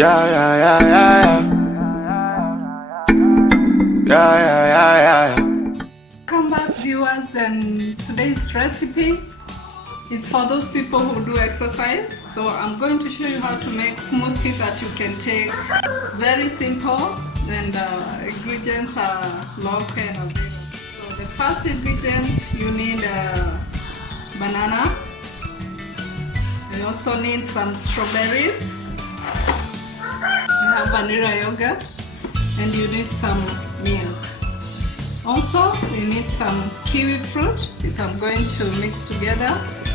Yeah, yeah, yeah, yeah, yeah. Yeah, yeah, yeah, yeah, yeah. Welcome back, viewers, and today's recipe is for those people who do exercise. So I'm going to show you how to make smoothie that you can take. It's very simple, and the ingredients are local and available. So the first ingredient, you need a banana. You also need some strawberries. You have vanilla yogurt, and you need some milk. Also, you need some kiwi fruit, which I'm going to mix together,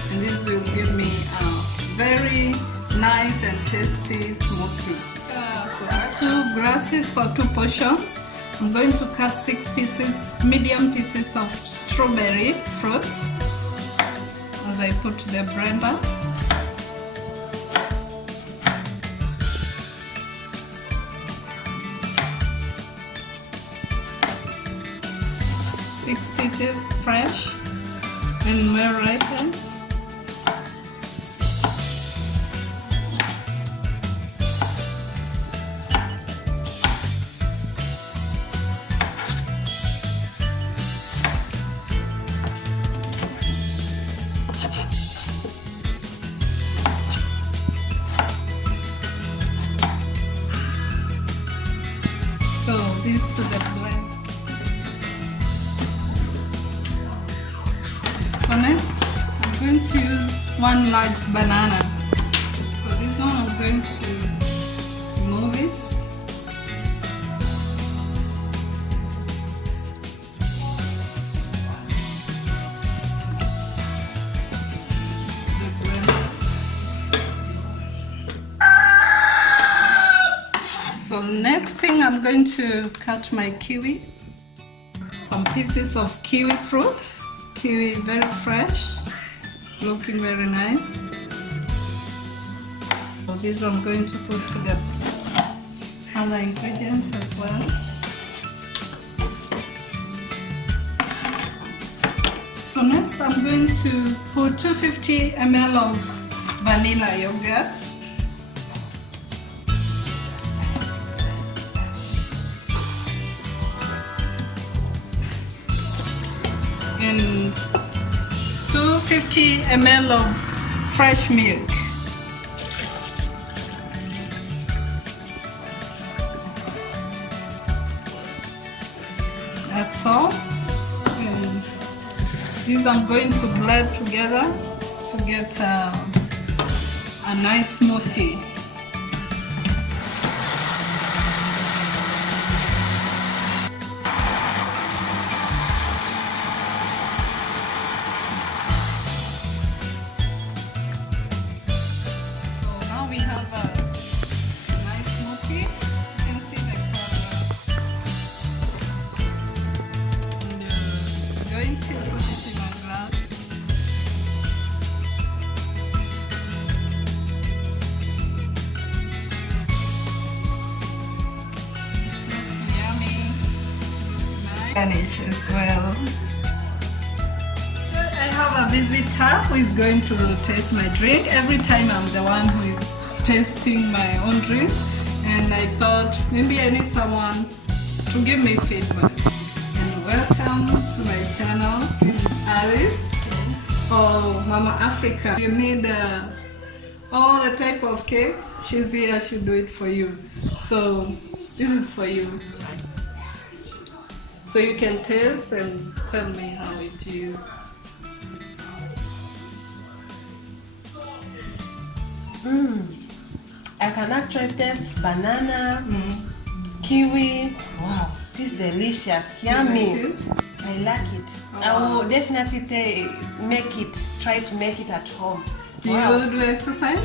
and this will give me a very nice and tasty smoothie. So 2 glasses for 2 portions. I'm going to cut 6 pieces, medium pieces of strawberry fruits as I put to the blender. Six pieces fresh and well ripened. So this to the blend. So next, I'm going to use 1 large banana. So this one I'm going to remove it. So next thing, I'm going to cut my kiwi. Some pieces of kiwi fruit. Kiwi very fresh, it's looking very nice. So this I'm going to put to the other ingredients as well. So next I'm going to put 250 ml of vanilla yogurt. And 250 ml of fresh milk. That's all. And these I'm going to blend together to get a nice smoothie. Garnish as well. I have a visitor who is going to taste my drink. Every time I'm the one who is tasting my own drink, and I thought maybe I need someone to give me feedback. And welcome to my channel, Alice or Mama Africa. You need all the type of cakes. She's here, she'll do it for you. So this is for you. So you can taste and tell me how it is. I can actually taste banana, kiwi. Wow, this is delicious, yummy. I like it. Oh. I will definitely try to make it at home. Do you do exercise?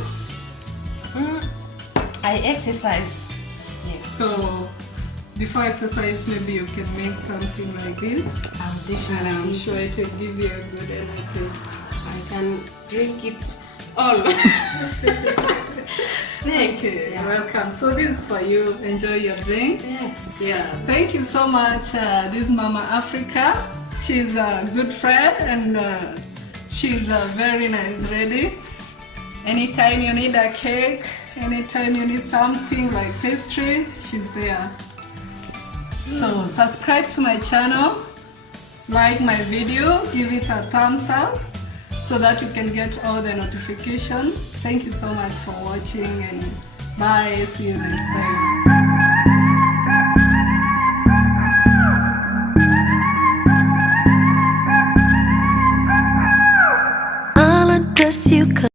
I exercise. Yes. So before exercise, maybe you can make something like this. I'll definitely. And I'm sure it will give you a good energy. I can drink it all. Thanks. Okay, welcome. So this is for you. Enjoy your drink. Thanks. Yeah, thank you so much. This is Mama Africa. She's a good friend, and she's a very nice lady. Anytime you need a cake, anytime you need something like pastry, she's there. So subscribe to my channel, like my video, give it a thumbs up so that you can get all the notifications. Thank you so much for watching, and bye, see you next time. I'll undress you.